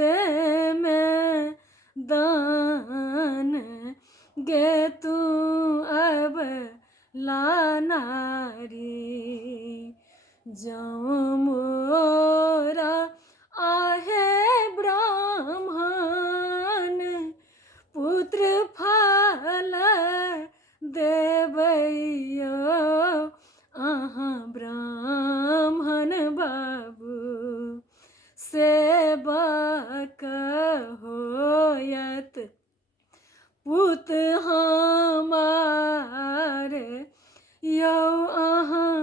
दे में दान गे तू अब लानारी जाऊं मोरा आहे ब्राह्मण पुत्र फल देवैयो अहाँ ब्राह्मण बाबू सेवक होयत पुत हमार यौ अहाँ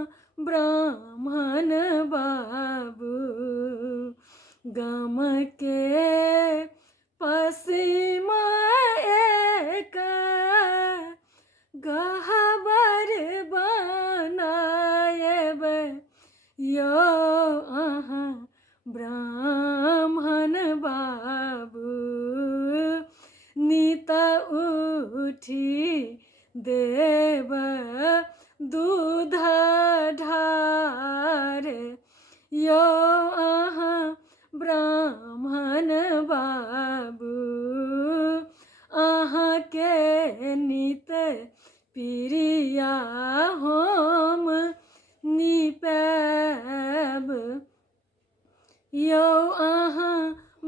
ब्राह्मण बाबू गाम के पश्चिम एक गहबर बनाएब यो अहाँ ब्राह्मण बाबू नित उठी देव दूध ढार यो अहाँ ब्राह्मण बाबू अहाँ के नित प्रिया होम निपैब यो अहाँ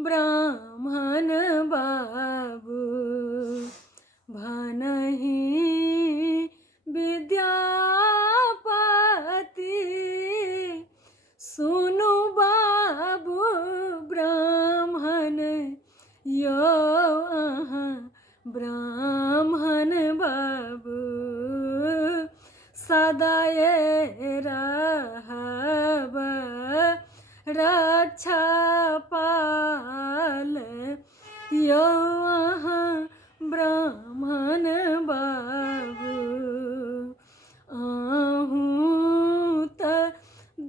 ब्राह्मण बाबू भनहि विद्यापति सुनु बाबू ब्राह्मण यो अहाँ ब्राह्मण बाबू सदाए रहब रक्षा पाल यो अहाँ ब्राह्मण बाबू आहूँ त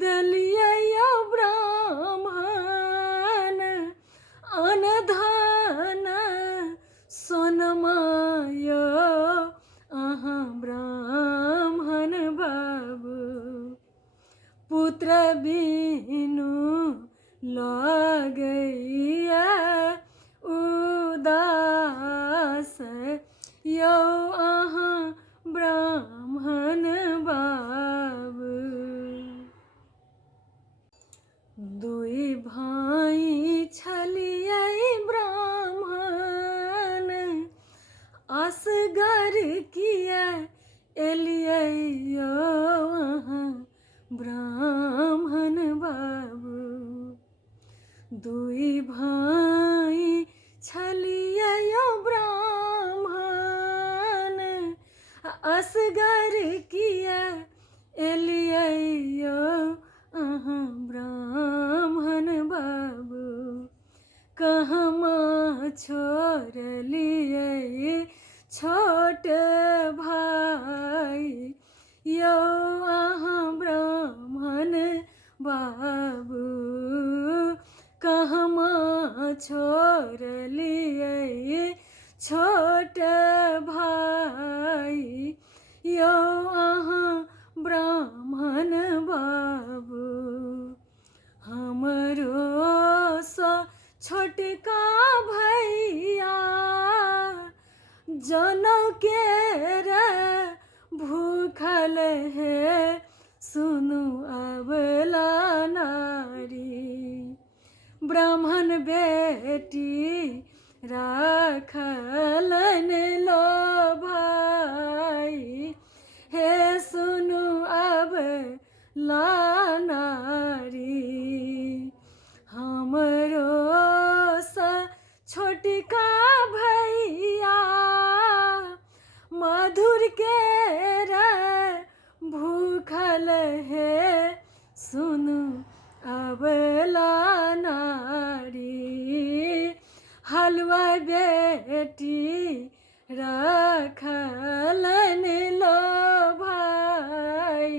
देलियै ब्राह्मण अनधन सोनमा यो अहाँ ब्राह्मण बाबू पुत्र बिनु लगैया उदास यो अहाँ ब्राह्मण बाबू दुई भाई छलियै ब्राह्मण असगर किया एलियै यो अहाँ ब्राह्मण बाबू दुई भाई छलियै ब्राह्मण असगर किया एलियै यो अहाँ ब्राह्मण बाबू कहमा छोड़लियै छोट भाई यो अहाँ ब्राह्मण बाबू कहमा छोड़लियै छोट भाई यो अहाँ ब्राह्मण बाबू हमरो सँ छोटका भैया जनौ के रे भूखल है सुनु अबला नारी ब्राह्मण बेटी राखलन लो भाई हे सुनु अबला नारी हमरो सा छोटका भैया मधुर के रे भूखल है सुनु अबला नारी हलवा बेटी राखलन लो भाई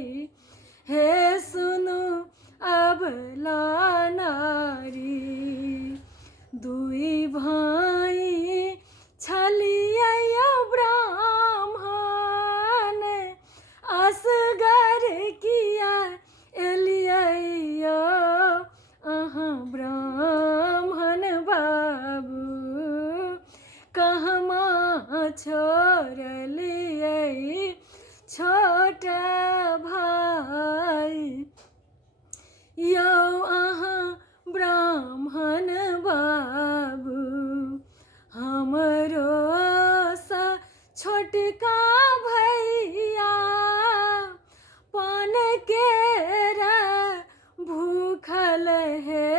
हे सुनु अबला नारी दुई भाई छलियै ब्राह्मण असगर किया एलियै अहाँ ब्राह्मण बा छोड़लिए छोट भाई। यौ अहाँ ब्राह्मण बाबू हमरो सा छोटका भैया पान के भूखल है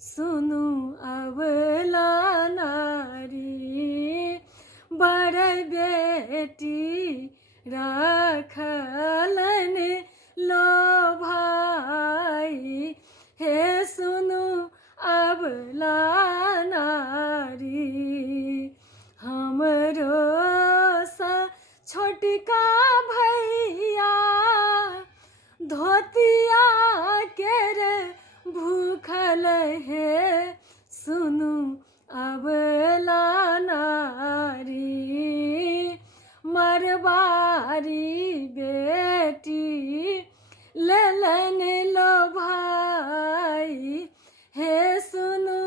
सुनु अबला नारी। बड़ बेटी राखलन लो भाई हे सुनु अबला नारी। हमरो सा छोटका भैया धोतिया केर भूखल है सुनु अबला नारी। मरवारी बेटी ललन लो भाई हे सुनु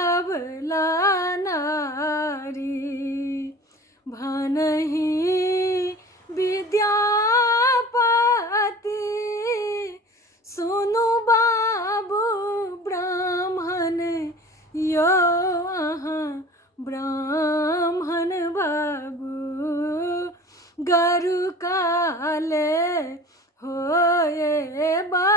अबला नारी। भानहि विद्यापति सुनु बाबू ब्राह्मण यो अहाँ ब्राह्मण बाबू। गरु काले होए बा